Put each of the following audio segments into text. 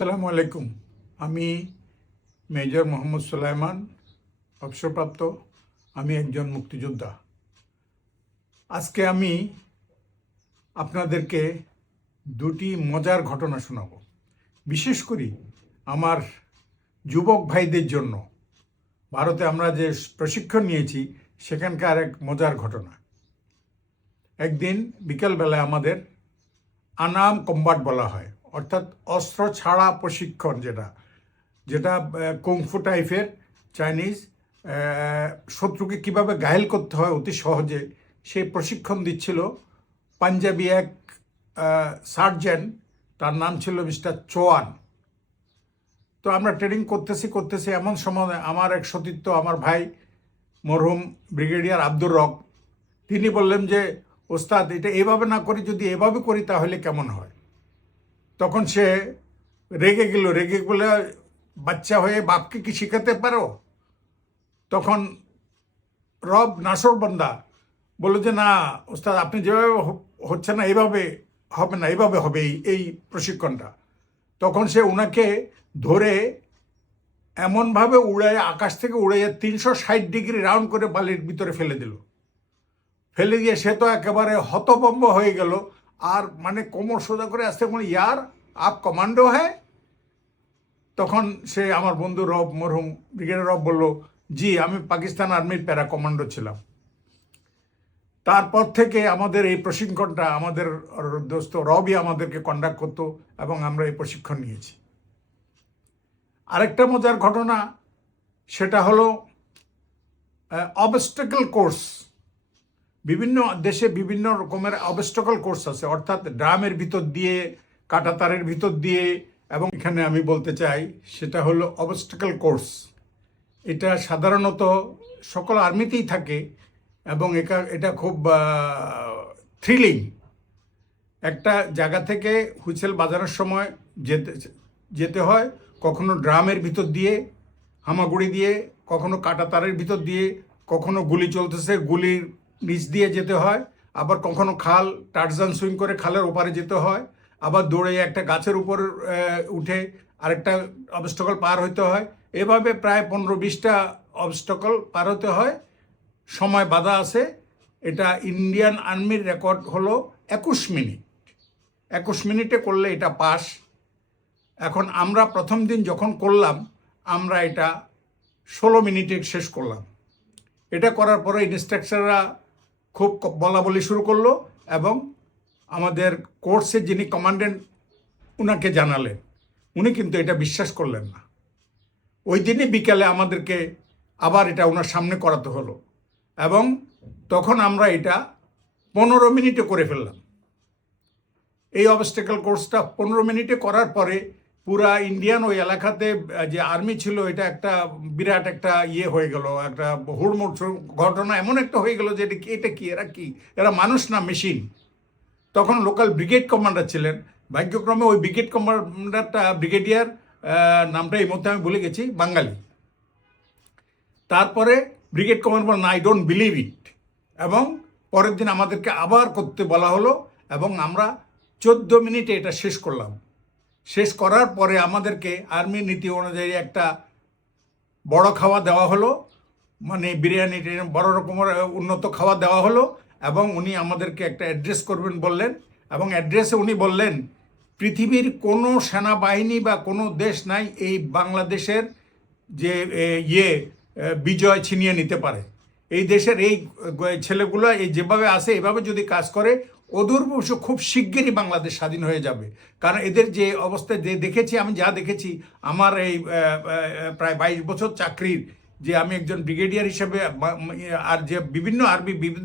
আসসালামু আলাইকুম। আমি মেজর মোহাম্মদ সুলাইমান, অবসরপ্রাপ্ত। আমি একজন মুক্তিযোদ্ধা। আজকে আমি আপনাদেরকে দুটি মজার ঘটনা শোনাব, বিশেষ করে আমার যুবক ভাইদের জন্য। ভারতে আমরা যে প্রশিক্ষণ নিয়েছি সেখানকার এক মজার ঘটনা। একদিন বিকেলবেলায় আমাদের আনাম কম্বাট বলা হয়, অর্থাৎ অস্ত্র ছাড়া প্রশিক্ষণ, যেটা যেটা কুংফু টাইপের, চাইনিজ, শত্রুকে কিভাবে ঘায়েল করতে হয় অতি সহজে, সেই প্রশিক্ষণ দিচ্ছিল পাঞ্জাবি এক সার্জেন্ট। তার নাম ছিল মিস্টার চৌয়ান। তো আমরা ট্রেনিং করতেছি এমন সময় আমার এক সতীর্থ, আমার ভাই মরহুম ব্রিগেডিয়ার আব্দুর রব, তিনি বললেন যে ওস্তাদ, এটা এভাবে না করি, যদি এভাবে করি তাহলে কেমন হয়। তখন সে রেগে বলে, বাচ্চা হয়ে বাপকে কি শেখাতে পারো? তখন রব নাসরবান্দা বলল যে না ওস্তাদ, আপনি যেভাবে হচ্ছে না এভাবে হবে না, এভাবে হবে এই প্রশিক্ষণটা। তখন সে ওনাকে ধরে এমনভাবে উড়াইয়া, আকাশ থেকে উড়াইয়া 360 ডিগ্রি রাউন্ড করে বালির ভিতরে ফেলে দিল। ফেলে দিয়ে সে তো একেবারে হতভম্ব হয়ে গেল। আর মানে কোমর সোজা করে আসতে মানে, ইয়ার আপ কমান্ডো হ্যাঁ? তখন সে, আমার বন্ধু রব, মরহুম ব্রিগেডিয়ার রব, বলল, জি আমি পাকিস্তান আর্মির প্যারা কমান্ডো ছিলাম। তারপর থেকে আমাদের এই প্রশিক্ষণটা আমাদের দোস্ত রবই আমাদেরকে কন্ডাক্ট করতো এবং আমরা এই প্রশিক্ষণ নিয়েছি। আরেকটা মজার ঘটনা, সেটা হলো অবস্টাকল কোর্স। বিভিন্ন দেশে বিভিন্ন রকমের অবস্টাকল কোর্স আছে, অর্থাৎ ড্রামের ভিতর দিয়ে, কাঁটাতারের ভিতর দিয়ে, এবং এখানে আমি বলতে চাই সেটা হলো অবস্টাকল কোর্স। এটা সাধারণত সকল আর্মিতেই থাকে এবং এটা খুব থ্রিলিং। একটা জায়গা থেকে হুইসেল বাজানোর সময় যেতে হয়, কখনো ড্রামের ভিতর দিয়ে, হামাগুড়ি দিয়ে, কখনো কাঁটাতারের ভিতর দিয়ে, কখনো গুলি চলতেছে গুলির নিচ দিয়ে যেতে হয়, আবার কখনো খাল, টার্জান সুইং করে খালের ওপারে যেতে হয়, আবার দৌড়ে একটা গাছের উপর উঠে আরেকটা অবস্টাকল পার হইতে হয়। এভাবে প্রায় 15-20টা অবস্টাকল পার হতে হয়। সময় বাধা আছে। এটা ইন্ডিয়ান আর্মির রেকর্ড হলো 21 মিনিট। 21 মিনিটে করলে এটা পাস। এখন আমরা প্রথম দিন যখন করলাম, আমরা এটা 16 মিনিটে শেষ করলাম। এটা করার পরে ইনস্ট্রাক্টররা খুব বলা বলি শুরু করলো এবং আমাদের কোর্সের যিনি কমান্ডেন্ট উনাকে জানালেন। উনি কিন্তু এটা বিশ্বাস করলেন না। ওই দিনই বিকালে আমাদেরকে আবার এটা ওনার সামনে করাতে হলো এবং তখন আমরা এটা 15 মিনিটে করে ফেললাম। এই অবস্টাকল কোর্সটা 15 মিনিটে করার পরে পুরা ইন্ডিয়ান ওই এলাকাতে যে আর্মি ছিল, এটা একটা বিরাট একটা হয়ে গেল, একটা হুড়মুড় ঘটনা এমন একটা হয়ে গেল যে এটা কি, এরা মানুষ না মেশিন। তখন লোকাল ব্রিগেড কমান্ডার ছিলেন। ভাগ্যক্রমে ওই ব্রিগেড কমান্ডারটা, ব্রিগেডিয়ার নামটা এই মধ্যে আমি ভুলে গেছি, বাঙালি। তারপরে ব্রিগেড কমান্ডার বলল, আই ডোন্ট বিলিভ ইট, এবং পরের দিন আমাদেরকে আবার করতে বলা হলো এবং আমরা 14 মিনিটে এটা শেষ করলাম। শেষ করার পরে আমাদেরকে আর্মি নীতি অনুযায়ী একটা বড় খাওয়া দেওয়া হলো, মানে বিরিয়ানি বড় রকমের উন্নত খাওয়া দেওয়া হলো এবং উনি আমাদেরকে একটা অ্যাড্রেস করবেন বললেন এবং অ্যাড্রেসে উনি বললেন, পৃথিবীর কোনো সেনাবাহিনী বা কোনো দেশ নাই এই বাংলাদেশের যে বিজয় ছিনিয়ে নিতে পারে। এই দেশের এই ছেলেগুলো এই যেভাবে আসে, এভাবে যদি কাজ করে, অদূর ভবিষ্যৎ খুব শিগগিরই বাংলাদেশ স্বাধীন হয়ে যাবে। কারণ এদের যে অবস্থায় দেখেছি, আমি যা দেখেছি, আমার এই প্রায় 22 বছর চাকরির, যে আমি একজন ব্রিগেডিয়ার হিসেবে আর যে বিভিন্ন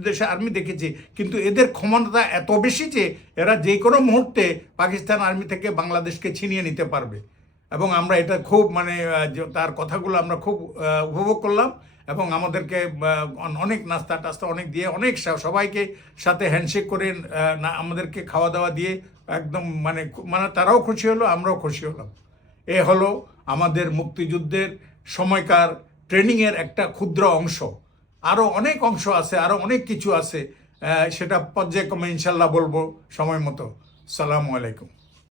দেশে আর্মি দেখেছি, কিন্তু এদের ক্ষমতা এত বেশি যে এরা যে কোনো মুহূর্তে পাকিস্তান আর্মি থেকে বাংলাদেশকে ছিনিয়ে নিতে পারবে। এবং আমরা এটা খুব তার কথাগুলো আমরা খুব উপভোগ করলাম এবং আমাদেরকে অনেক নাস্তা টাস্তা অনেক দিয়ে, অনেক সবাইকে সাথে হ্যান্ডশেক করে আমাদেরকে খাওয়া দাওয়া দিয়ে একদম মানে তারাও খুশি হলো, আমরাও খুশি হলাম। এ হলো আমাদের মুক্তিযুদ্ধের সময়কার ট্রেনিংয়ের একটা ক্ষুদ্র অংশ। আরও অনেক অংশ আছে, আরও অনেক কিছু আছে, সেটা পর্যায়ক্রমে ইনশাল্লাহ বলবো সময় মতো। আসসালামু আলাইকুম।